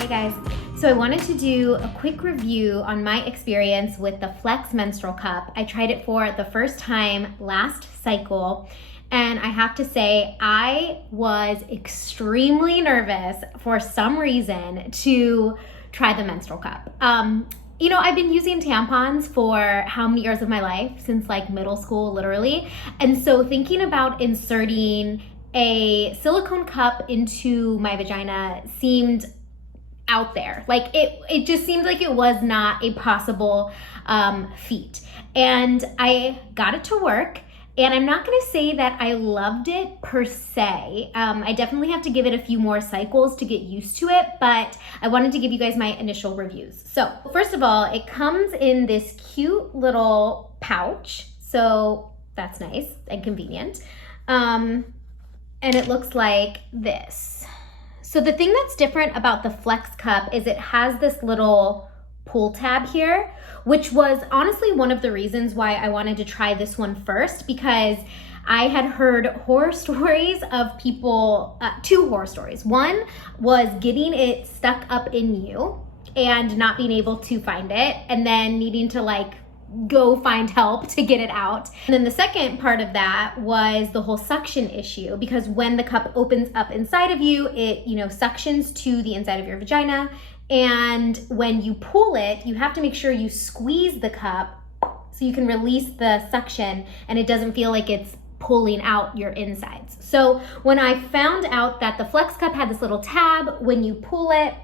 Hey guys, so I wanted to do a quick review on my experience with the Flex menstrual cup. I tried it for the first time last cycle, and I have to say I was extremely nervous for some reason to try the menstrual cup. I've been using tampons for how many years of my life? Since like middle school, literally. And so thinking about inserting a silicone cup into my vagina seemed out there. Like it just seemed like it was not a possible feat. And I got it to work. And I'm not gonna say that I loved it per se. I definitely have to give it a few more cycles to get used to it, but I wanted to give you guys my initial reviews. So first of all, it comes in this cute little pouch. So that's nice and convenient. And it looks like this. So the thing that's different about the Flex cup is it has this little pull tab here, which was honestly one of the reasons why I wanted to try this one first, because I had heard horror stories of people, two horror stories. One was getting it stuck up in you and not being able to find it, and then needing to go find help to get it out. And then the second part of that was the whole suction issue, because when the cup opens up inside of you, it suctions to the inside of your vagina. And when you pull it, you have to make sure you squeeze the cup so you can release the suction and it doesn't feel like it's pulling out your insides. So when I found out that the Flex cup had this little tab, when you pull it,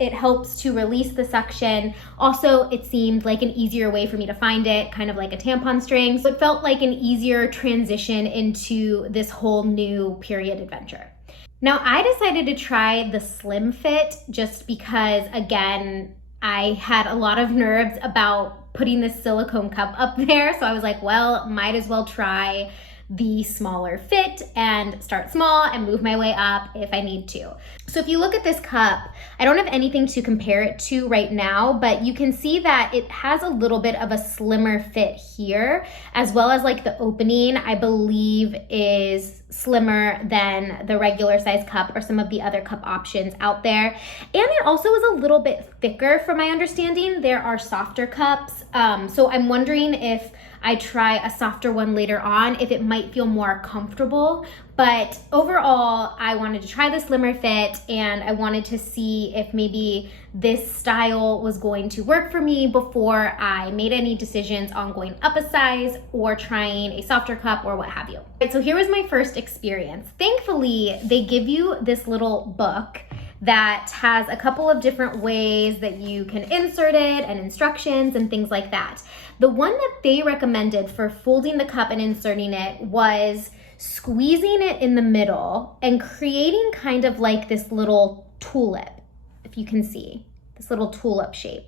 it helps to release the suction. Also, it seemed like an easier way for me to find it, kind of like a tampon string. So it felt like an easier transition into this whole new period adventure. Now, I decided to try the slim fit just because, again, I had a lot of nerves about putting this silicone cup up there. So I was like, well, might as well try the smaller fit and start small and move my way up if I need to. So if you look at this cup, I don't have anything to compare it to right now, but you can see that it has a little bit of a slimmer fit here, as well as the opening, I believe, is slimmer than the regular size cup or some of the other cup options out there. And it also is a little bit thicker from my understanding. There are softer cups. So I'm wondering if I try a softer one later on, if it might feel more comfortable. But overall, I wanted to try the slimmer fit, and I wanted to see if maybe this style was going to work for me before I made any decisions on going up a size or trying a softer cup or what have you. All right, so here was my first experience. Thankfully, they give you this little book that has a couple of different ways that you can insert it and instructions and things like that. The one that they recommended for folding the cup and inserting it was squeezing it in the middle and creating kind of like this little tulip, if you can see, this little tulip shape.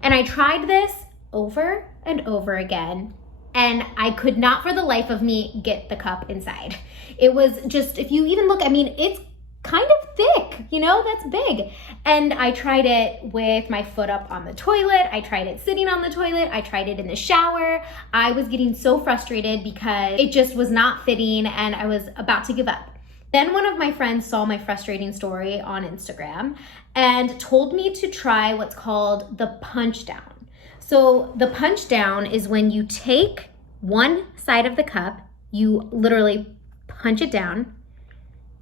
And I tried this over and over again, and I could not for the life of me get the cup inside. It was just, if you even look, it's kind of thick, that's big. And I tried it with my foot up on the toilet. I tried it sitting on the toilet. I tried it in the shower. I was getting so frustrated because it just was not fitting and I was about to give up. Then one of my friends saw my frustrating story on Instagram and told me to try what's called the punch down. So the punch down is when you take one side of the cup, you literally punch it down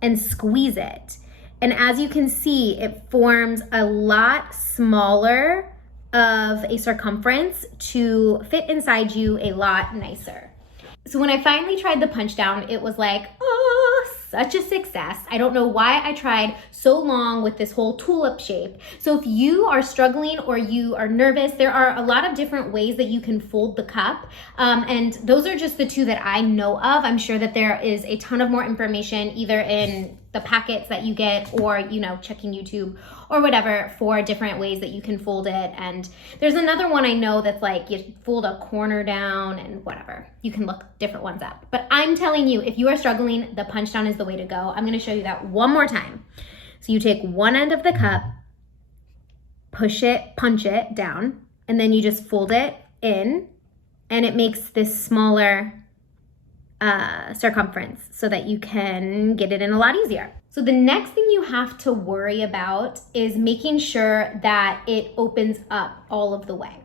and squeeze it. And as you can see, it forms a lot smaller of a circumference to fit inside you a lot nicer. So when I finally tried the punch down, it was like, oh, such a success. I don't know why I tried so long with this whole tulip shape. So if you are struggling or you are nervous, there are a lot of different ways that you can fold the cup. And those are just the two that I know of. I'm sure that there is a ton of more information either in the packets that you get or, checking YouTube or whatever for different ways that you can fold it. And there's another one I know that's like you fold a corner down and whatever. You can look different ones up. But I'm telling you, if you are struggling, the punch down is the way to go. I'm gonna show you that one more time. So you take one end of the cup, punch it down, and then you just fold it in, and it makes this smaller circumference so that you can get it in a lot easier. So the next thing you have to worry about is making sure that it opens up all of the way.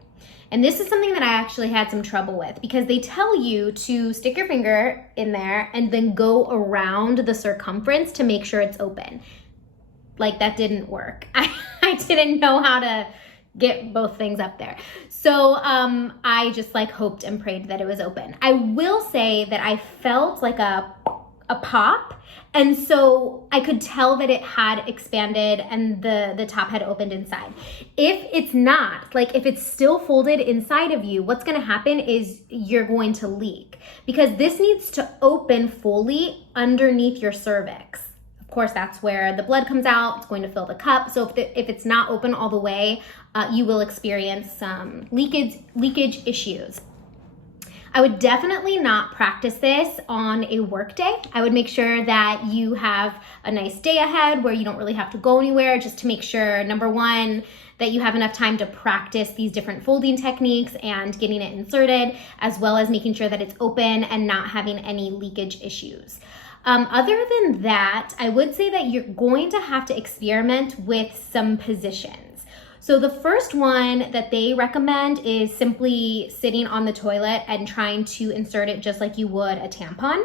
And this is something that I actually had some trouble with because they tell you to stick your finger in there and then go around the circumference to make sure it's open. Like, that didn't work. I didn't know how to get both things up there. So I just like hoped and prayed that it was open. I will say that I felt like a pop. And so I could tell that it had expanded and the top had opened inside. If it's not, like if it's still folded inside of you, what's gonna happen is you're going to leak because this needs to open fully underneath your cervix. Of course, that's where the blood comes out. It's going to fill the cup. So if it's not open all the way, you will experience some leakage issues. I would definitely not practice this on a work day. I would make sure that you have a nice day ahead where you don't really have to go anywhere, just to make sure, number one, that you have enough time to practice these different folding techniques and getting it inserted, as well as making sure that it's open and not having any leakage issues. Other than that, I would say that you're going to have to experiment with some positions. So the first one that they recommend is simply sitting on the toilet and trying to insert it just like you would a tampon.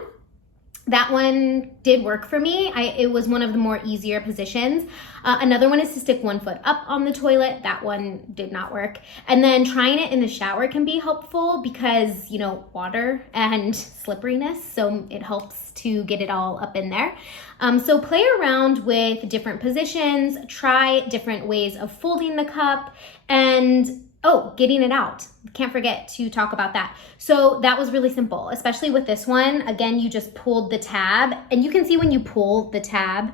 That one did work for me. It was one of the more easier positions. Another one is to stick one foot up on the toilet. That one did not work. And then trying it in the shower can be helpful because, you know, water and slipperiness. So it helps to get it all up in there. So play around with different positions, try different ways of folding the cup, and getting it out. Can't forget to talk about that. So that was really simple, especially with this one. Again, you just pulled the tab, and you can see when you pull the tab,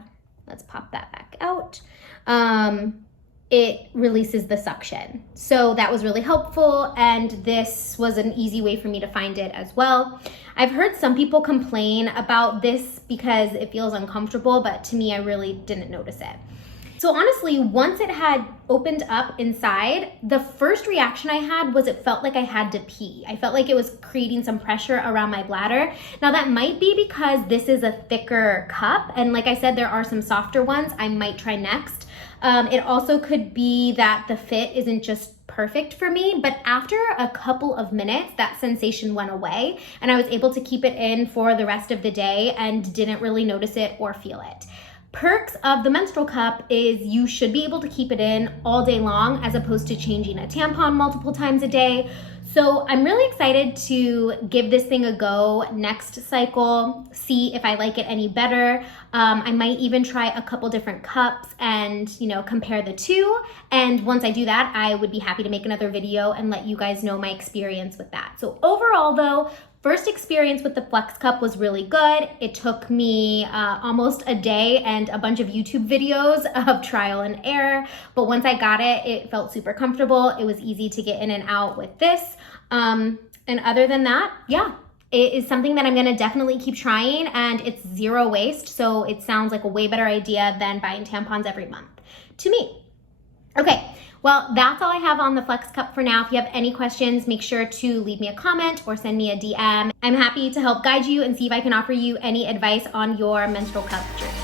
let's pop that back out, it releases the suction. So that was really helpful, and this was an easy way for me to find it as well. I've heard some people complain about this because it feels uncomfortable, but to me, I really didn't notice it. So honestly, once it had opened up inside, the first reaction I had was it felt like I had to pee. I felt like it was creating some pressure around my bladder. Now that might be because this is a thicker cup. And like I said, there are some softer ones I might try next. It also could be that the fit isn't just perfect for me, but after a couple of minutes, that sensation went away and I was able to keep it in for the rest of the day and didn't really notice it or feel it. Perks of the menstrual cup is you should be able to keep it in all day long as opposed to changing a tampon multiple times a day. So I'm really excited to give this thing a go next cycle, see if I like it any better. I might even try a couple different cups and, compare the two. And once I do that, I would be happy to make another video and let you guys know my experience with that. So overall though, first experience with the Flex Cup was really good. It took me almost a day and a bunch of YouTube videos of trial and error. But once I got it, it felt super comfortable. It was easy to get in and out with this. And other than that, yeah, it is something that I'm gonna definitely keep trying, and it's zero waste. So it sounds like a way better idea than buying tampons every month to me. Okay. Well, that's all I have on the Flex Cup for now. If you have any questions, make sure to leave me a comment or send me a DM. I'm happy to help guide you and see if I can offer you any advice on your menstrual cup journey.